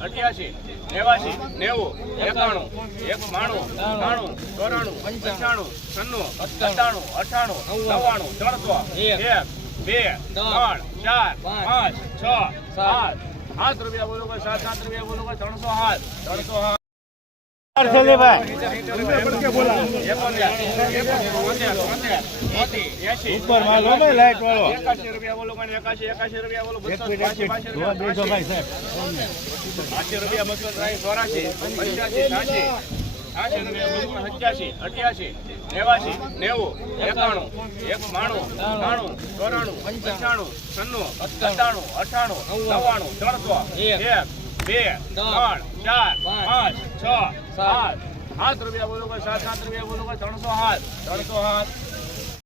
અઠ્યાસી નેવાસી નેવું એકાણું એક માણું ત્રાણું ચોરાણું પંચાણું છન્નું સત્તાણું અઠાણું નવ્વાણું ત્રણસો એક બે ત્રણ ચાર પાંચ છ સાત. સાત. રૂપિયા બોલો કોઈ સાત સાત રૂપિયા બોલો કોઈ ત્રણસો હાથ. ત્રણસો સાત સત્યાસી અઠ્યાસી નેવાસી નેવું એકાણું એક માણું ત્રાણું ચોરાણું પંચાણું છન્નું સત્તાણું અઠાણું નવ્વાણું ત્રણસો એક બે ત્રણ ચાર પાંચ છ સાત સાત. રૂપિયા બોલો સાત સાત રૂપિયા બોલો ત્રણસો હાથ. ત્રણસો સાત